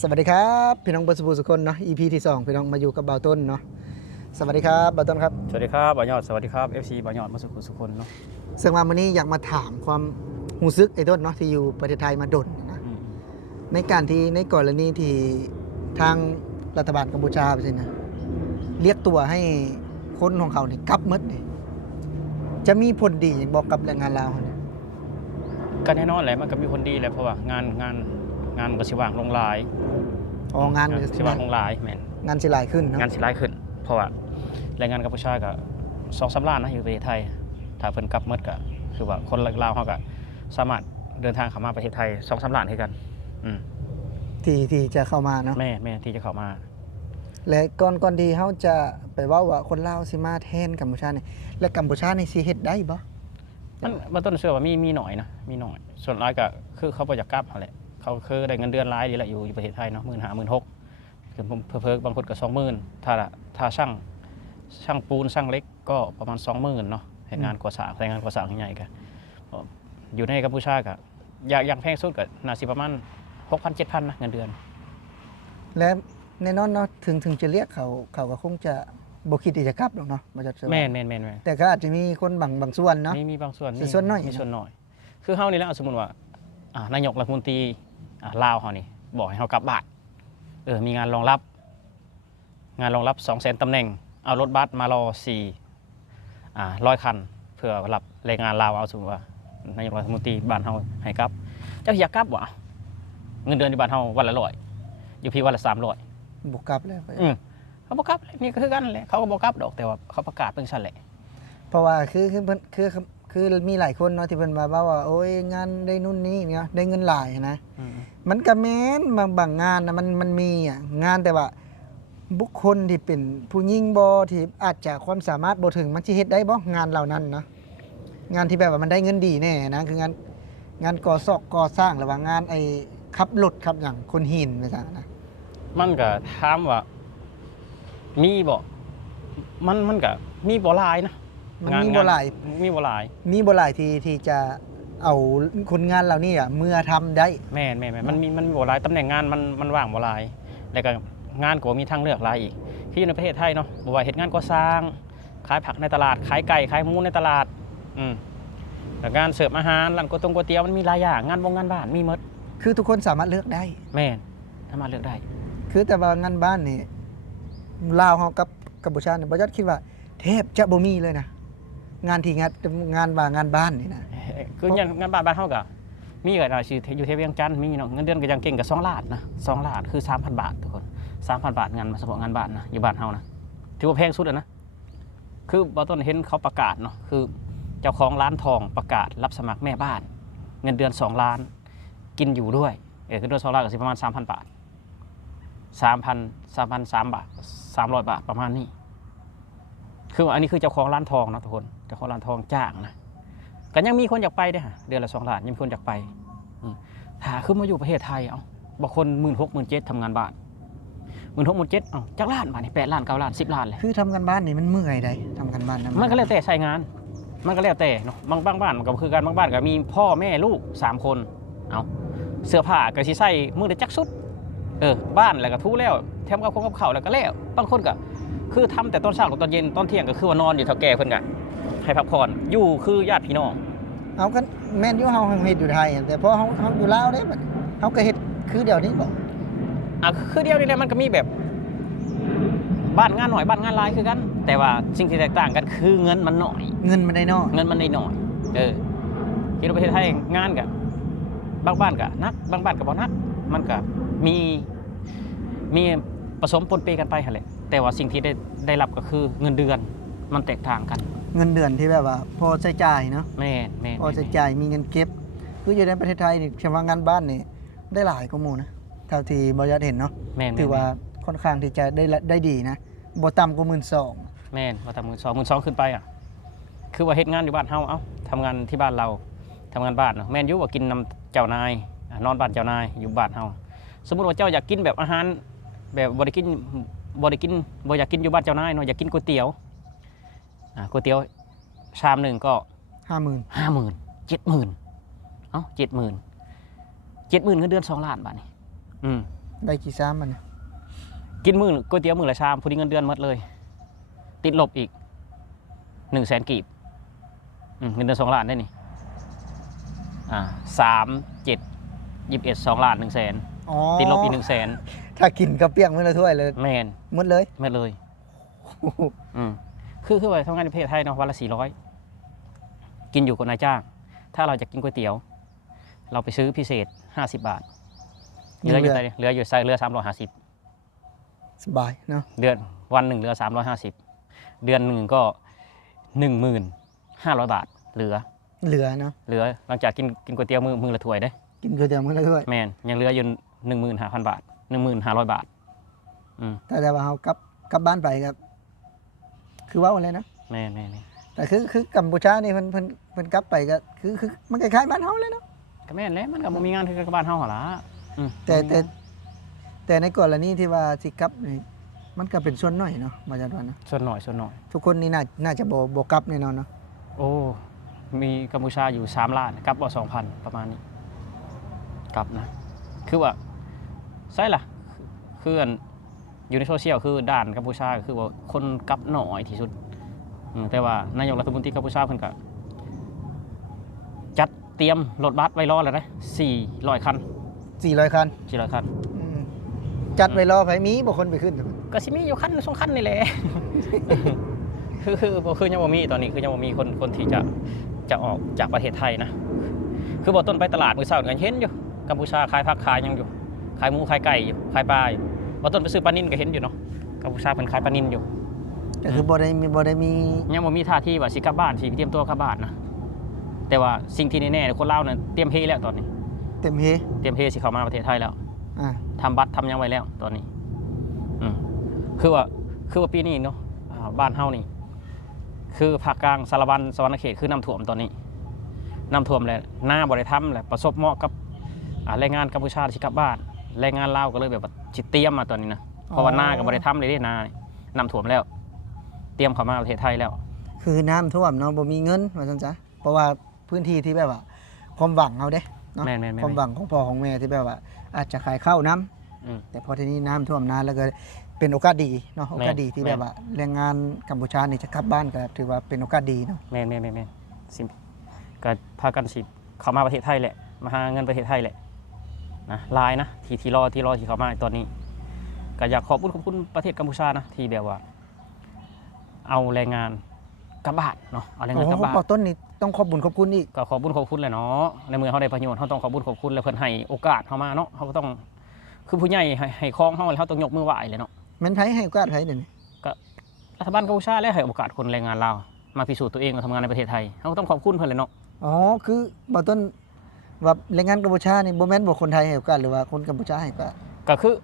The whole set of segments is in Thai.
สวัสดีครับพี่น้องเบอร์สุสุคนเนาะ EP ที่2พี่น้องมาอยู่กับบ่าวต้นเนาะสวัสดีครับบ่าวต้นครับสวัสดีครับบ่าวยอดสวัสดีครับ FC บ่าวยอดมาสุคนเนาะซึ่งมาวันนี้อยากมาถามความรู้สึกไอ้ต้นเนาะที่อยู่ประเทศไทยมาดนนะในการที่ในกรณีที่ทางรัฐบาลกัมพูชาไปสินะเรียกตัวให้คนของเขาเนี่ยกลับหมดนี่จะมีผลดีอย่างบอกกับแรงงานลาวเนี่ย ก็แน่นอนแหละมันก็มีคนดีแหละเพราะว่างานมันก็สิว่างลงหลายงาน สิว่างลงหลายแม่น งานสิหลายขึ้นเนาะ งานสิหลายขึ้นเพราะว่าแรงงานกัมพูชาก็2-3 ล้านนะอยู่ประเทศไทยถ้าเพิ่นกลับหมดก็คือว่าคนลาวเฮาก็สามารถเดินทางเข้ามาประเทศไทย 2-3 ล้านคือกันที่จะเข้ามาเนาะแม่ที่จะเข้ามาและก่อนที่เขาจะไปว่าคนลาวสิมาแทนกัมพูชาเนี่ยและกัมพูชาในสิเฮ็ดได้บ่ มันต้นเชื่อว่ามีหน่อยนะมีหน่อยส่วนหลายก็คือเขาบ่อยากกลับนั่นแหละเขาคือได้เงินเดือนหลายดีแหละอยู่ประเทศไทยเนาะ15,000 16,000คือเพิ่มบางคนก็20,000ถ้าช่างปูนช่างเล็กก็ประมาณ 20,000เนาะให้งานก่อสร้างแต่งานก่อสร้างใหญ่ก็อยู่ในกัมพูชาก็อย่างแพงสุดก็น่าสิประมาณ 6,000-7,000นะเงินเดือนและแน่นอนเนาะถึงจะเรียกเขาก็คงจะบ่คิดที่จะกลับหรอกเนาะบ่จะแม่นแต่ก็อาจจะมีคนบางส่วนเนาะมีบางส่วนมีส่วนน้อยมีส่วนน้อยคือเฮานี่แหละสมมุติว่านายกรัฐมนตรีลาวเฮานี่บอกให้เฮากลับบ้านมีงานรองรับ 200,000 ตำแหน่งเอารถบัสมารอ100 คันเพื่อรับแรงงานลาวเอาสมมุติว่านายกรัฐมนตรีบ้านเฮาให้กลับเจ้าอยากกลับบ่เงินเดือนที่บ้านเฮาวันละ100อยู่พี่วันละ300บ่กลับแล้วเขาบ่กลับนี่ก็คือกันแหละเขาก็บ่กลับดอกแต่ว่าเขาประกาศเป็นซั่นแหละเพราะว่าคือเพิ่นคือมีหลายคนเนาะที่เพิ่นมาว่าโอ้ยงานได้นู่นนี่เนี่ยได้เงินหลายนะมันก็แม่นบางงานนะมันมีงานแต่ว่าบุคคลที่เป็นผู้หญิงบ่ที่อาจจะความสามารถบ่ถึงมันสิเฮ็ดได้บ่งานเหล่านั้นเนาะงานที่แบบว่ามันได้เงินดีแน่นะคืองานก่อสร้างหรือว่างานไอ้ขับรถขับหยังคนหินว่าซั่นนะมันก็ถามว่ามีบ่มันก็มีบ่หลายนะมันมีบ่หลายมีบ่หลายที่จะเอาคนงานเหล่านี้เมื่อทำได้แม่นมันมีบ่หลายตำแหน่งงานมันว่างบ่หลายแล้วก็งานก็มีทางเลือกหลายอีกที่อยู่ในประเทศไทยเนาะบ่ว่าเฮ็ดงานก่อสร้างขายผักในตลาดขายไก่ขายหมูในตลาดแล้วงานเสิร์ฟอาหารร้านก๋วยเตี๋ยวมันมีหลายอย่างงานบ้านมีหมดคือทุกคนสามารถเลือกได้แม่นสามารถเลือกได้คือแต่ว่างานบ้านนี่ลาวเฮากับกัมพูชาเนี่ยบ่ยัดคิดว่าแทบจะบ่มีเลยนะงานที่งานบ้านนี่นะคืองานบ้านเฮาก็มีก็ได้ชื่ออยู่เทพเวียงจันทน์มีเนาะเงินเดือนก็ยังเก่งก็2 ล้านนะ2 ล้านคือ 3,000 บาททุกคน 3,000 บาทงานเฉพาะงานบ้านนะอยู่บ้านเฮานะถือว่าแพงสุดนะคือบ่ต้นเห็นเขาประกาศเนาะคือเจ้าของร้านทองประกาศรับสมัครแม่บ้านเงินเดือน2 ล้านกินอยู่ด้วยคือเดือน2 ล้านก็สิประมาณ 3,000 บาท3,003 บาท300 บาทประมาณนี้คืออันนี้คือเจ้าของร้านทองนะทุกคนเจ้าของร้านทองจ้างนะก็ยังมีคนอยากไปเด้อเดือนละ2 ล้านยังมีคนอยากไปถ้าคือมาอยู่ประเทศไทยบางคน16,000 17,000ทำงานบ้าน16,000 17,000จักล้านบาทนี่8 ล้าน9 ล้าน10 ล้านเลยคือทำงานบ้านนี่มันเมื่อยได้ทำงานบ้านนะมันก็แล้วแต่ใช้งานมันก็แล้วแต่เนาะบางบ้านมันก็คือการบางบ้านก็มีพ่อแม่ลูก3 คนเสื้อผ้าก็สิใส่มื้อละจักสุดบ้านแล้วก็ทูแล้วแถมกับข้าวแล้วก็แล้วบางคนก็คือทำแต่ตอนเช้ากับตอนเย็นตอนเที่ยงก็คือว่านอนอยู่เท่าแก่เพิ่นก็ให้พักผ่อนอยู่คือญาติพี่น้องเอากันแม่นอยู่เฮาเฮ็ดอยู่ไทยแต่พอเฮาอยู่ลาวเด้บัดเฮาก็เฮ็ดคือเดี๋ยวนี้บ่คือเดียวนี่แหละมันก็มีแบบบ้านงานหน่อยบ้านงานหลายคือกันแต่ว่าสิ่งที่แตกต่างกันคือเงินมันน้อยเงินมันได้น้อยที่ประเทศไทยงานก็บางบ้านก็นักบางบ้านก็บ่นักมันก็มีผสมปนเปกันไปหั่นแหละแต่ว่าสิ่งที่ได้รับก็คือเงินเดือนมันแตกต่างกันเงินเดือนที่แบบว่าพอใช้จ่ายเนาะแม่พอใช้จ่ายมีเงินเก็บคืออยู่ในประเทศไทยนี่เฉพาะงานบ้านนี่ได้หลายกว่าหมู่นะเท่าที่บ่ยัดเห็นเนาะถือว่าค่อนข้างที่จะได้ดีนะบ่ต่ำกว่า 12,000 แม่นบ่ต่ำ 12,000 ขึ้นไปคือว่าเฮ็ดงานอยู่บ้านเฮาทำงานที่บ้านเราทำงานบ้านเนาะแม่นอยู่ว่ากินนำเจ้านายนอนบ้านเจ้านายอยู่บ้านเฮาสมมุติว่าเจ้าอยากกินแบบอาหารแบบบ่อยากกินอยู่บ้านเจ้านายเนาะอยากกินก๋วยเตี๋ยวชามนึงก็ 50,000 70,000 70,000เงินเดือน2 ล้านบาทนี่ ได้กี่ซ้ำมัน กินมื้อก๋วยเตี๋ยวมื้อละชามผู้ที่เงินเดือนหมดเลย ติดลบอีก100,000กีบเงินเดือน2 ล้านได้นี่3 7 21 2 ล้าน100,000ติดลบอีก100,000ถ้ากินก็เปี้ยงมื้อละถ้วยเลย แม่น หมดเลย หมดเลยคือว่าทำงานในประเทศไทยเนาะวันละ400กินอยู่กับนายจ้างถ้าเราจะกินก๋วยเตี๋ยวเราไปซื้อพิเศษ50 บาทเหลืออยู่350สบายเนาะ เดือนวันหนึ่งเหลือ350เดือนหนึ่งก็15,000 บาทเหลือเนาะหลังจากกินก๋วยเตี๋ยวมือละถ้วยได้ กินก๋วยเตี๋ยวมื้อละถ้วยแม่นยังเหลืออยู่15,000 บาท15,500 บาทแต่ว่าเฮากลับบ้านไปครับคือว่าอะไรนะ แม่แต่คือกัมพูชานี่เพิ่นกลับไปก็คือมันคล้ายๆบ้านเฮาเลยเนาะ ก็แม่นแล้วมันก็บ่มีงานคือกับบ้านเฮาหั่นล่ะแต่ในกรณีที่ว่าสิกลับนี่มันก็เป็นส่วนน้อยเนาะว่าจังว่านะ ส่วนหน่อยทุกคนนี่น่าจะบ่กลับแน่นอนเนาะ โอ้มีกัมพูชาอยู่3 ล้านกลับบ่ 2,000 ประมาณนี้กลับนะคือว่าใช่ล่ะคืออยู่ในโซเชียลคือด่านกัมพูชาคือว่าคนกลับน้อยที่สุดแต่ว่านายกรัฐมนตรีกัมพูชาเพิ่นก็จัดเตรียมรถบัสไว้รอแล้วนะ400 คัน 400 คัน 400 คันจัดไว้รอไผมีบ่คนไปขึ้น ก็สิมีอยู่คัน2 คันนี่แหละ คือยังบ่มีตอนนี้คือยังบ่มีคนที่จะออกจากประเทศไทยนะคือบ่ต้นไปตลาดมื้อเช้าก็เห็นอยู่กัมพูชาขายผักขายหยังอยู่ขายหมูขายไก่อยู่ขายปลาอยู่บ่ต้นไปซื้อปลานิ่นก็เห็นอยู่เนาะกัมพูชาเพิ่นขายปลานิ่นอยู่ก็คือบ่ได้มียังบ่มีท่าทีว่าสิกลับบ้านสิเตรียมตัวกลับบ้านนะแต่ว่าสิ่งที่แน่ๆคนลาวน่ะเตรียมเฮแล้วตอนนี้เต็มเฮสิเข้ามาประเทศไทยแล้วทำบัตรทำยังไว้แล้วตอนนี้คือว่าปีนี้เนาะบ้านเฮานี่คือภาคกลางสารบัญสวรรณเขตคือน้ำท่วมตอนนี้น้ำท่วมแล้วหน้าบ่ได้ทำแหละประสบเหมาะกับแรงงานกัมพูชาที่กลับบ้านแรงงานลาวก็เลยแบบสิเตรียมมาตอนนี้นะเพราะว่าหน้าก็บ่ได้ทำเลยนาน้ำท่วมแล้วเตรียมเข้ามาประเทศไทยแล้วคือน้ำท่วมเนาะบ่มีเงินว่าซั่นซะเพราะว่าพื้นที่ที่แบบว่าความหวังเอาเด้เนาะความหวังของพ่อของแม่ที่แบบว่าอาจจะขายข้าวน้ำแต่พอทีนี้น้ำท่วมนานแล้วก็เป็นโอกาสดีเนาะโอกาสดีที่แบบว่าแรงงานกัมพูชานี่จะกลับบ้านก็ถือว่าเป็นโอกาสดีเนาะแม่สิก็พากันสิเข้ามาประเทศไทยแหละมาหาเงินประเทศไทยแหละนะลายนะที่รอที่เข้ามาตอนนี้ก็อยากขอบคุณประเทศกัมพูชานะที่แบบว่าเอาแรงงานกลับบ้านเนาะเอาแรงงานกลับบ้านต้นนี้ต้องขอบคุณอีกก็ขอบคุณเลยเนาะในเมื่อเขาได้ประโยชน์เขาต้องขอบคุณแล้วเพิ่นให้โอกาสเขามาเนาะเขาก็ต้องคือผู้ใหญ่ให้ครองเขาแล้วเขาต้องยกมือไหว้เลยเนาะมันไผให้โอกาสไผเดี๋ยวนี้ก็รัฐบาลกัมพูชาและให้โอกาสคนแรงงานลาวมาพิสูจน์ตัวเองมาทำงานในประเทศไทยเขาก็ต้องขอบคุณเพิ่นเลยเนาะคือบ่ต้นว่าแรงงานกัมพูชานี่บ่แม่นบ่คนไทยให้โอกาสหรือว่าคนกัมพูชาให้โอกาสก็คือ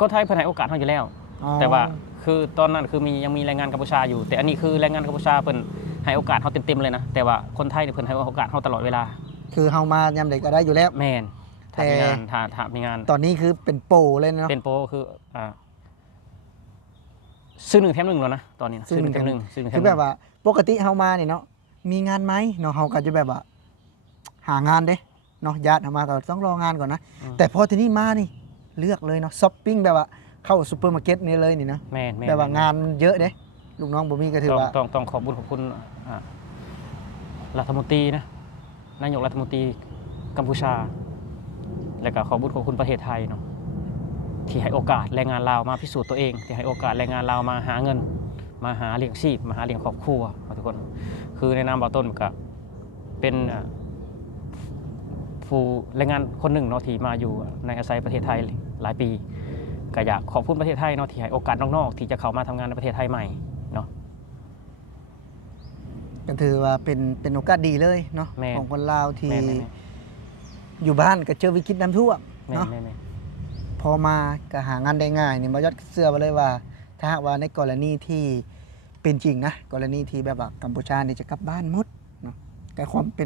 คนไทยเพิ่นให้โอกาสเขาอยู่แล้วแต่ว่าคือตอนนั้นคือยังมีแรงงานกัมพูชาอยู่แต่อันนี้คือแรงงานกัมพูชาเพิ่นให้โอกาสเขาเต็มเลยนะแต่ว่าคนไทยเพิ่นให้โอกาสเขาตลอดเวลาคือเฮามายามใดก็ได้อยู่แล้วแม่นถ้ามีงานตอนนี้คือเป็นโปรเลยเนาะเป็นโปรคือซื้อ1 แถม 1แล้วนะตอนนี้ซื้อ1 แถม 1คือแบบว่าปกติเฮามานี่เนาะมีงานไหมเนาะเฮาก็จะแบบว่าหางานเด้เนาะญาติเฮามาก็ต้องรองานก่อนนะแต่พอทีนี้มานี่เลือกเลยเนาะช้อปปิ้งแบบว่าเข้าซุปเปอร์มาร์เก็ตนี่เลยนี่นะแม่นแบบว่างานเยอะเด้ลูกน้องบ่มีก็ถือว่าต้องขอบคุณรัฐมนตรีนะนายกรัฐมนตรีกัมพูชาแล้วก็ขอบคุณประเทศไทยเนาะที่ให้โอกาสแรงงานลาวมาพิสูจน์ตัวเองที่ให้โอกาสแรงงานลาวมาหาเงินมาหาเลี้ยงชีพมาหาเลี้ยงครอบครัวทุกคนคือในนามบ่าวต้นก็เป็นผู้แรงงานคนหนึ่งเนาะที่มาอยู่ในอาศัยประเทศไทยหลายปีก็อยากขอบคุณประเทศไทยเนาะที่ให้โอกาสน้องๆที่จะเข้ามาทำงานในประเทศไทยใหม่เนาะก็ถือว่าเป็นโอกาสดีเลยเนาะของคนลาวที่อยู่บ้านก็เจอวิกฤตน้ำท่วมเนาะพอมาก็หางานได้ง่ายนี่บ่ยอดเสื้อไปเลยว่าถ้าหากว่าในกรณีที่เป็นจริงนะกรณีที่แบบว่ากัมพูชานี่จะกลับบ้านหมดเนาะก็ความเ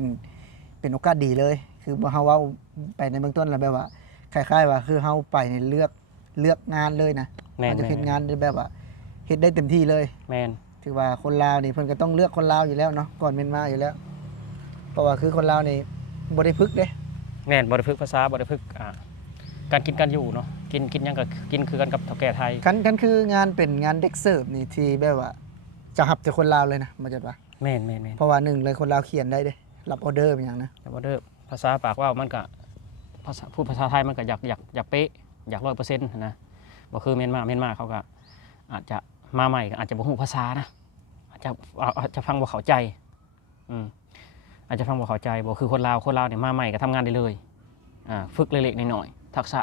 ป็นโอกาสดีเลยคือบ่เฮาเว้าไปในเบื้องต้นแล้วแบบว่าคล้ายๆว่าคือเฮาไปในเลือกงานเลยนะมันจะเฮ็ดงานแบบว่าเฮ็ดได้เต็มที่เลยแม่นถือว่าคนลาวนี่เพิ่นก็ต้องเลือกคนลาวอยู่แล้วเนาะก่อนเป็นมาอยู่แล้วเพราะว่าคือคนลาวนี่บ่ได้ฝึกเด้แม่นบ่ได้ฝึกภาษาบ่ได้ฝึก การกินการอยู่เนาะกินหยังก็กินคือกันกับเฒ่าแก่ไทย คันคืองานเป็นงานเด็กเสิร์ฟนี่ที่แบบว่าจะหับแต่คนลาวเลยนะมาจัดว่า แม่นเพราะว่าหนึ่งเลยคนลาวเขียนได้เด้รับออเดอร์เป็นอย่างนะ แต่ว่าเด้อภาษาปากว่าวมันก็พูดภาษาไทยมันก็อยากเป๊ะอยาก100%นะบ่คือเมียนมาเขาก็อาจจะมาใหม่ก็อาจจะบ่ฮู้ภาษานะอาจจะฟังบ่เข้าใจอาจจะฟังบ่เข้าใจบ่คือคนลาวเนี่ยมาใหม่ก็ทำงานได้เลยฝึกเล็กๆน้อยๆทักษะ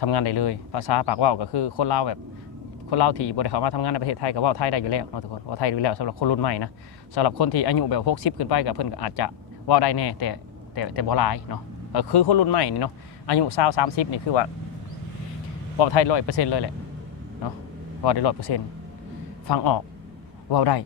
ทำงานได้เลย ภาษาปากว่าวก็คือคนลาวแบบคนลาวที่บ่ได้เข้ามาทำงานในประเทศไทยก็เว้าไทยได้อยู่แล้วเนาะทุกคนเว้าไทยได้อยู่แล้วสำหรับคนรุ่นใหม่นะสำหรับคนที่อายุแบบ60ขึ้นไปก็เพิ่นก็อาจจะเว้าได้แน่แต่บ่หลายเนาะก็คือคนรุ่นใหม่นี่เนาะอายุ20 30นี่คือว่าเว้าไทย 100% เลยแหละเนาะเว้าได้ 100%ฟังออกเว้าได้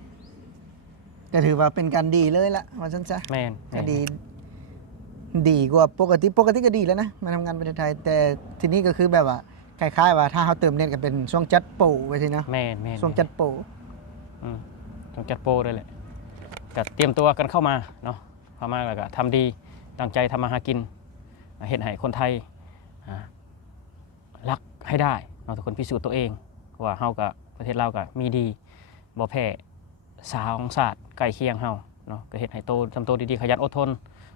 ก็ถือว่าเป็นการดีเลยละว่าซั่นซะ แม่น ก็ดีกว่าปกติก็ดีแล้วนะมาทำงานประเทศไทยแต่ทีนี้ก็คือแบบว่าคล้ายๆว่าถ้าเขาเติมเน็ตก็เป็นช่วงจัดโปรไว้สิเนาะ แม่น ช่วงจัดโปร ต้องจัดโปรด้วยแหละก็เตรียมตัวกันเข้ามาเนาะเข้ามาแล้วก็ทำดีตั้งใจทำมาหากินเฮ็ดให้คนไทยรักให้ได้เนาะทุกคนพิสูจน์ตัวเองว่าเฮากับประเทศเราก็มีดีบ่แพ้สาวของศาสตร์ใกล้เคียงเฮาเนาะก็เฮ็ดให้โตทำตัวดีๆขยันอดทน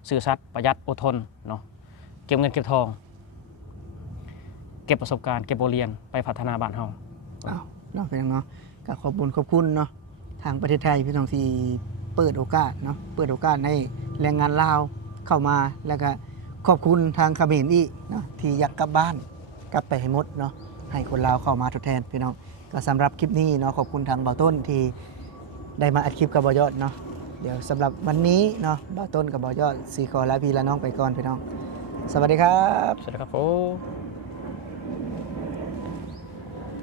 ซื่อสัตย์ประหยัดอดทนเนาะเก็บเงินเก็บทองเก็บประสบการณ์เก็บบทเรียนไปพัฒนาบ้านเฮา อ้าวเนาะเป็นยังเนาะก็ขอบคุณเนาะทางประเทศไทยพี่น้องที่เปิดโอกาสเนาะเปิดโอกาสให้แรงงานลาวเข้ามาแล้วก็ขอบคุณทางเขมรอีกเนาะที่อยากกลับบ้านกลับไปให้หมดเนาะให้คนลาวเข้ามาทดแทนพี่น้องก็สำหรับคลิปนี้เนาะขอบคุณทางเบาต้นที่ได้มาอัดคลิปกับเบายอดเนาะเดี๋ยวสำหรับวันนี้เนาะเบาต้นกับเบายอดสีขอลาพี่ลาน้องไปก่อนพี่น้องสวัสดีครับ สวัสดีครับผม